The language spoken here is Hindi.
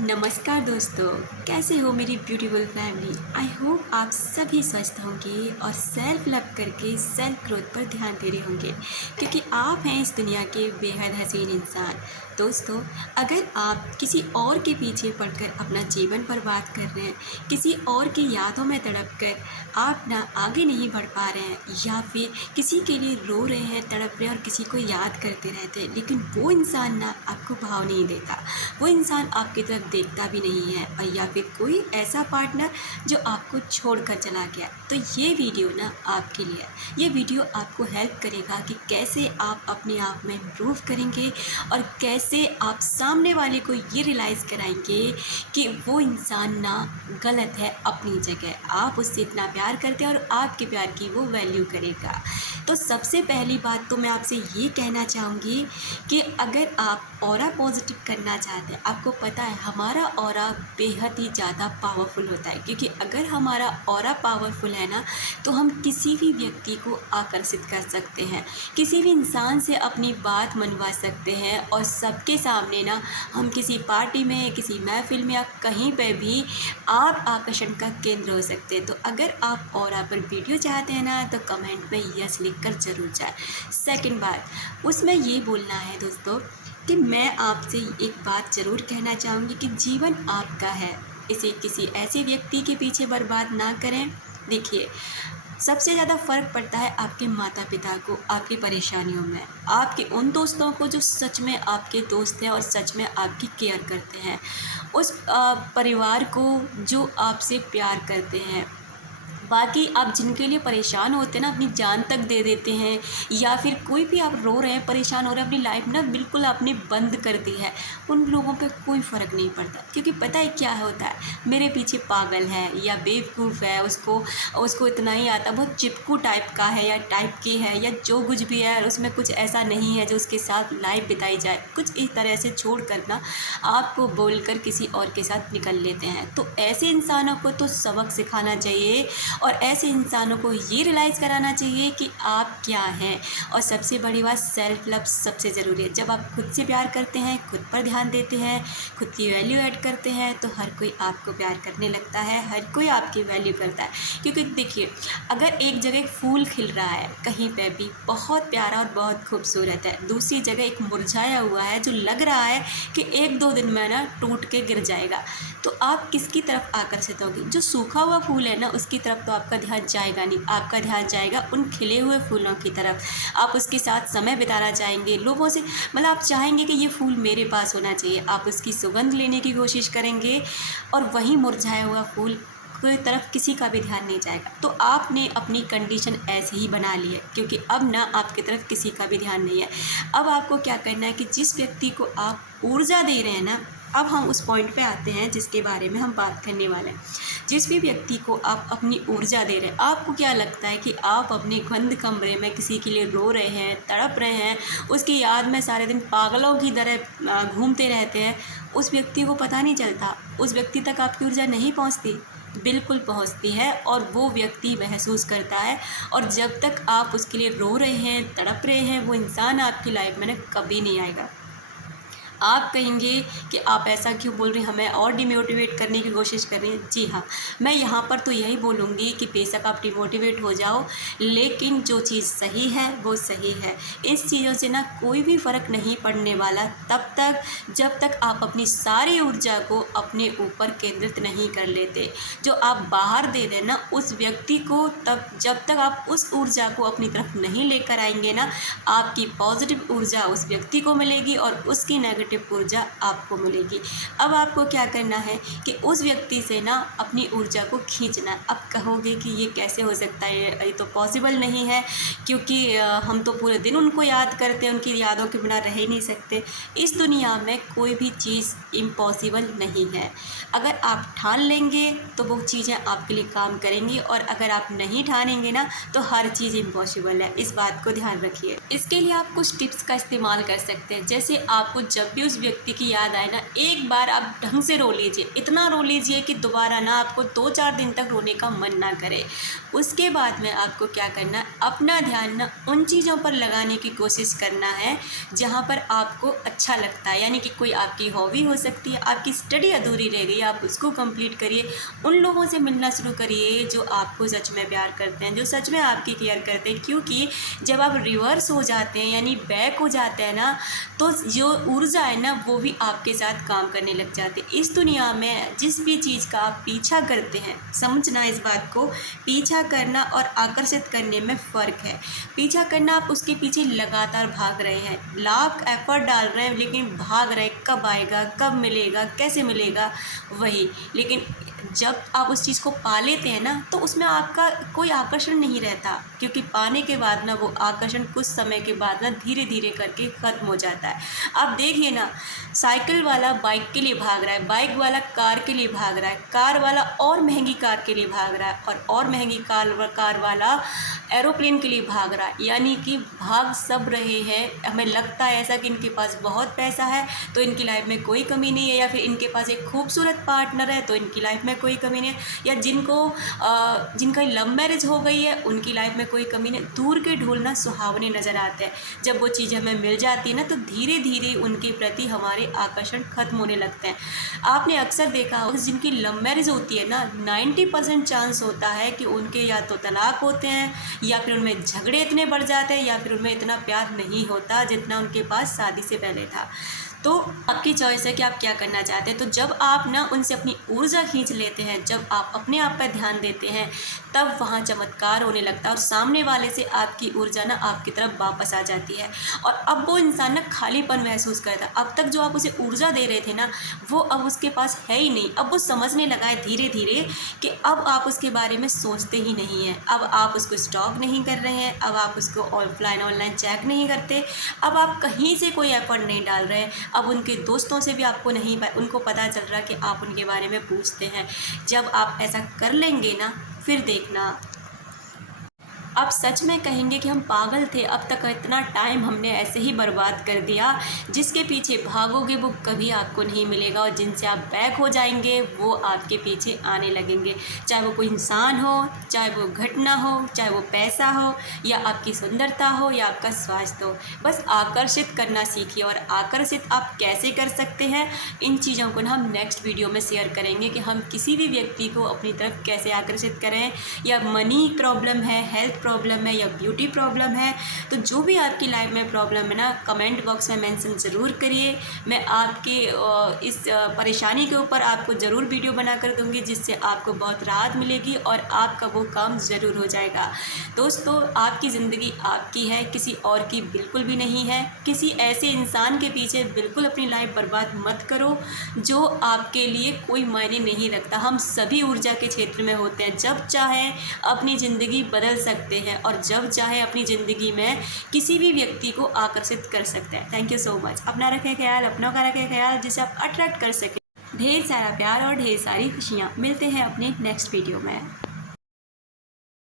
नमस्कार दोस्तों, कैसे हो मेरी ब्यूटीफुल फैमिली। आई होप आप सभी स्वस्थ होंगे और सेल्फ लव करके सेल्फ ग्रोथ पर ध्यान दे रहे होंगे, क्योंकि आप हैं इस दुनिया के बेहद हसीन इंसान। दोस्तों, अगर आप किसी और के पीछे पड़कर अपना जीवन बर्बाद कर रहे हैं, किसी और की यादों में तड़प कर आप ना आगे नहीं बढ़ पा रहे हैं, या फिर किसी के लिए रो रहे हैं, तड़प रहे हैं और किसी को याद करते रहते हैं, लेकिन वो इंसान ना आपको भाव नहीं देता, वो इंसान आपकी तरफ देखता भी नहीं है, और या फिर कोई ऐसा पार्टनर जो आपको छोड़कर चला गया, तो ये वीडियो ना आपके लिए है। ये वीडियो आपको हेल्प करेगा कि कैसे आप अपने आप में इम्प्रूव करेंगे और कैसे आप सामने वाले को ये रियलाइज़ कराएंगे कि वो इंसान ना गलत है अपनी जगह, आप उससे इतना प्यार करते हैं और आपके प्यार की वो वैल्यू करेगा। तो सबसे पहली बात तो मैं आपसे ये कहना चाहूँगी कि अगर आप ऑरा पॉजिटिव करना चाहते हैं, आपको पता है हमारा ऑरा बेहद ही ज़्यादा पावरफुल होता है, क्योंकि अगर हमारा ऑरा पावरफुल है ना, तो हम किसी भी व्यक्ति को आकर्षित कर सकते हैं, किसी भी इंसान से अपनी बात मनवा सकते हैं, और सबके सामने ना हम किसी पार्टी में, किसी महफिल में या कहीं पे भी आप आकर्षण का केंद्र हो सकते हैं। तो अगर आप ऑरा पर वीडियो चाहते हैं ना, तो कमेंट में यस लिखकर ज़रूर जाए। सेकंड बात, उसमें ये बोलना है दोस्तों कि मैं आपसे एक बात ज़रूर कहना चाहूँगी कि जीवन आपका है, इसे किसी ऐसे व्यक्ति के पीछे बर्बाद ना करें। देखिए, सबसे ज़्यादा फ़र्क पड़ता है आपके माता पिता को आपकी परेशानियों में, आपके उन दोस्तों को जो सच में आपके दोस्त हैं और सच में आपकी केयर करते हैं, उस परिवार को जो आपसे प्यार करते हैं। बाकी आप जिनके लिए परेशान होते हैं ना, अपनी जान तक दे देते हैं, या फिर कोई भी आप रो रहे हैं, परेशान हो रहे हैं, अपनी लाइफ ना बिल्कुल आपने बंद कर दी है, उन लोगों पे कोई फ़र्क नहीं पड़ता, क्योंकि पता है क्या होता है, मेरे पीछे पागल है या बेवकूफ़ है, उसको इतना ही आता, बहुत चिपकू टाइप का है या टाइप की है, या जो कुछ भी है उसमें कुछ ऐसा नहीं है जो उसके साथ लाइफ बिताई जाए, कुछ इस तरह से छोड़ कर ना आपको बोलकर किसी और के साथ निकल लेते हैं। तो ऐसे इंसानों को तो सबक सिखाना चाहिए, और ऐसे इंसानों को ये रियलाइज़ कराना चाहिए कि आप क्या हैं। और सबसे बड़ी बात, सेल्फ लव सबसे ज़रूरी है। जब आप खुद से प्यार करते हैं, खुद पर ध्यान देते हैं, खुद की वैल्यू ऐड करते हैं, तो हर कोई आपको प्यार करने लगता है, हर कोई आपकी वैल्यू करता है। क्योंकि देखिए, अगर एक जगह एक फूल खिल रहा है कहीं पे भी, बहुत प्यारा और बहुत खूबसूरत है, दूसरी जगह एक मुरझाया हुआ है जो लग रहा है कि 1-2 दिन में ना टूट के गिर जाएगा, तो आप किसकी तरफ आकर्षित होगी? जो सूखा हुआ फूल है ना, उसकी तरफ तो आपका ध्यान जाएगा नहीं, आपका ध्यान जाएगा उन खिले हुए फूलों की तरफ। आप उसके साथ समय बिताना चाहेंगे, लोगों से, मतलब आप चाहेंगे कि ये फूल मेरे पास होना चाहिए, आप उसकी सुगंध लेने की कोशिश करेंगे, और वहीं मुरझाया हुआ फूल कोई तरफ किसी का भी ध्यान नहीं जाएगा। तो आपने अपनी कंडीशन ऐसे ही बना ली है, क्योंकि अब ना आपकी तरफ किसी का भी ध्यान नहीं है। अब आपको क्या करना है कि जिस व्यक्ति को आप ऊर्जा दे रहे हैं ना, अब हम उस पॉइंट पे आते हैं जिसके बारे में हम बात करने वाले हैं। जिस भी व्यक्ति को आप अपनी ऊर्जा दे रहे हैं, आपको क्या लगता है कि आप अपने बंद कमरे में किसी के लिए रो रहे हैं, तड़प रहे हैं, उसकी याद में सारे दिन पागलों की तरह घूमते रहते हैं, उस व्यक्ति को पता नहीं चलता, उस व्यक्ति तक आपकी ऊर्जा नहीं पहुंचती? बिल्कुल पहुंचती है, और वो व्यक्ति महसूस करता है। और जब तक आप उसके लिए रो रहे हैं, तड़प रहे हैं, वो इंसान आपकी लाइफ में ना कभी नहीं आएगा। आप कहेंगे कि आप ऐसा क्यों बोल रहे हैं, हमें और डिमोटिवेट करने की कोशिश कर रही हैं। जी हाँ, मैं यहाँ पर तो यही बोलूँगी कि बेशक आप डिमोटिवेट हो जाओ, लेकिन जो चीज़ सही है वो सही है। इस चीज़ों से ना कोई भी फ़र्क नहीं पड़ने वाला तब तक जब तक आप अपनी सारी ऊर्जा को अपने ऊपर केंद्रित नहीं कर लेते। जो आप बाहर दे दें ना उस व्यक्ति को, तब जब तक आप उस ऊर्जा को अपनी तरफ नहीं लेकर आएंगे ना, आपकी पॉजिटिव ऊर्जा उस व्यक्ति को मिलेगी और उसकी नेगेटिव ऊर्जा आपको मिलेगी। अब आपको क्या करना है कि उस व्यक्ति से ना अपनी ऊर्जा को खींचना। अब कहोगे कि ये कैसे हो सकता है, ये तो पॉसिबल नहीं है, क्योंकि हम तो पूरे दिन उनको याद करते हैं, उनकी यादों के बिना रह ही नहीं सकते। इस दुनिया में कोई भी चीज़ इम्पॉसिबल नहीं है। अगर आप ठान लेंगे तो वो चीज़ें आपके लिए काम करेंगी, और अगर आप नहीं ठानेंगे ना, तो हर चीज़ इम्पॉसिबल है। इस बात को ध्यान रखिए। इसके लिए आप कुछ टिप्स का इस्तेमाल कर सकते हैं। जैसे आपको जब भी कंफ्यूज व्यक्ति की याद आए ना, एक बार आप ढंग से रो लीजिए, इतना रो लीजिए कि दोबारा ना आपको 2-4 दिन तक रोने का मन ना करे। उसके बाद में आपको क्या करना है, अपना ध्यान ना उन चीज़ों पर लगाने की कोशिश करना है जहाँ पर आपको अच्छा लगता है। यानी कि कोई आपकी हॉबी हो सकती है, आपकी स्टडी अधूरी रह गई, आप उसको कंप्लीट करिए। उन लोगों से मिलना शुरू करिए जो आपको सच में प्यार करते हैं, जो सच में आपकी केयर करते हैं। क्योंकि जब आप रिवर्स हो जाते हैं यानी बैक हो जाते हैं ना, तो जो ऊर्जा है ना वो भी आपके साथ काम करने लग जाती है। इस दुनिया में जिस भी चीज़ का आप पीछा करते हैं, समझना इस बात को, पीछा करना और आकर्षित करने में फ़र्क है। पीछा करना, आप उसके पीछे लगातार भाग रहे हैं, लाख एफर्ट डाल रहे हैं, लेकिन भाग रहे कब आएगा, कब मिलेगा, कैसे मिलेगा, वही। लेकिन जब आप उस चीज़ को पा लेते हैं ना, तो उसमें आपका कोई आकर्षण नहीं रहता, क्योंकि पाने के बाद ना वो आकर्षण कुछ समय के बाद ना धीरे धीरे करके ख़त्म हो जाता है। आप देखिए ना, साइकिल वाला बाइक के लिए भाग रहा है, बाइक वाला कार के लिए भाग रहा है, कार वाला और महंगी कार के लिए भाग रहा है, और महंगी कार वाला एरोप्लेन के लिए भाग रहा है। यानी कि भाग सब रहे हैं। हमें लगता है ऐसा कि इनके पास बहुत पैसा है तो इनकी लाइफ में कोई कमी नहीं है, या फिर इनके पास एक खूबसूरत पार्टनर है तो इनकी लाइफ में कोई कमी नहीं है, या जिनका लव मैरिज हो गई है उनकी लाइफ में कोई कमी नहीं। दूर के ढोल ना सुहावने नज़र आते हैं। जब वो चीज़ें हमें मिल जाती है ना, तो धीरे धीरे उनके प्रति हमारे आकर्षण खत्म होने लगते हैं। आपने अक्सर देखा होगा जिनकी लव मैरिज होती है ना, 90% चांस होता है कि उनके या तो तलाक होते हैं, या फिर उनमें झगड़े इतने बढ़ जाते हैं, या फिर उनमें इतना प्यार नहीं होता जितना उनके पास शादी से पहले था। तो आपकी चॉइस है कि आप क्या करना चाहते हैं। तो जब आप ना उनसे अपनी ऊर्जा खींच लेते हैं, जब आप अपने आप पर ध्यान देते हैं, तब वहाँ चमत्कार होने लगता है और सामने वाले से आपकी ऊर्जा ना आपकी तरफ वापस आ जाती है। और अब वो इंसान ना खालीपन महसूस करता है। अब तक जो आप उसे ऊर्जा दे रहे थे ना, वो अब उसके पास है ही नहीं। अब वो समझने लगा है धीरे धीरे कि अब आप उसके बारे में सोचते ही नहीं हैं, अब आप उसको स्टॉक नहीं कर रहे हैं, अब आप उसको ऑफलाइन ऑनलाइन चेक नहीं करते, अब आप कहीं से कोई एफर्ट नहीं डाल रहे हैं। अब उनके दोस्तों से भी आपको नहीं, उनको पता चल रहा कि आप उनके बारे में पूछते हैं। जब आप ऐसा कर लेंगे ना, फिर देखना आप सच में कहेंगे कि हम पागल थे, अब तक इतना टाइम हमने ऐसे ही बर्बाद कर दिया। जिसके पीछे भागोगे वो कभी आपको नहीं मिलेगा, और जिनसे आप बैक हो जाएंगे वो आपके पीछे आने लगेंगे। चाहे वो कोई इंसान हो, चाहे वो घटना हो, चाहे वो पैसा हो, या आपकी सुंदरता हो, या आपका स्वास्थ्य हो। बस आकर्षित करना सीखिए। और आकर्षित आप कैसे कर सकते हैं, इन चीज़ों को ना हम नेक्स्ट वीडियो में शेयर करेंगे कि हम किसी भी व्यक्ति को अपनी तरफ कैसे आकर्षित करें। या मनी प्रॉब्लम है, हेल्थ प्रॉब्लम है, या ब्यूटी प्रॉब्लम है, तो जो भी आपकी लाइफ में प्रॉब्लम है ना, कमेंट बॉक्स में मेंशन ज़रूर करिए। मैं आपके इस परेशानी के ऊपर आपको ज़रूर वीडियो बना कर दूँगी, जिससे आपको बहुत राहत मिलेगी और आपका वो काम ज़रूर हो जाएगा। दोस्तों, आपकी ज़िंदगी आपकी है, किसी और की बिल्कुल भी नहीं है। किसी ऐसे इंसान के पीछे बिल्कुल अपनी लाइफ बर्बाद मत करो जो आपके लिए कोई मायने नहीं रखता। हम सभी ऊर्जा के क्षेत्र में होते हैं, जब चाहें अपनी ज़िंदगी बदल सकते हैं, और जब चाहे अपनी ज़िंदगी में किसी भी व्यक्ति को आकर्षित कर सकते हैं। Thank you so much. अपना रखें ख्याल, अपनों का रखें ख्याल, जिसे आप अट्रैक्ट कर सकें। ढेर सारा प्यार और ढेर सारी खुशियाँ। मिलते हैं अपने नेक्स्ट वीडियो में।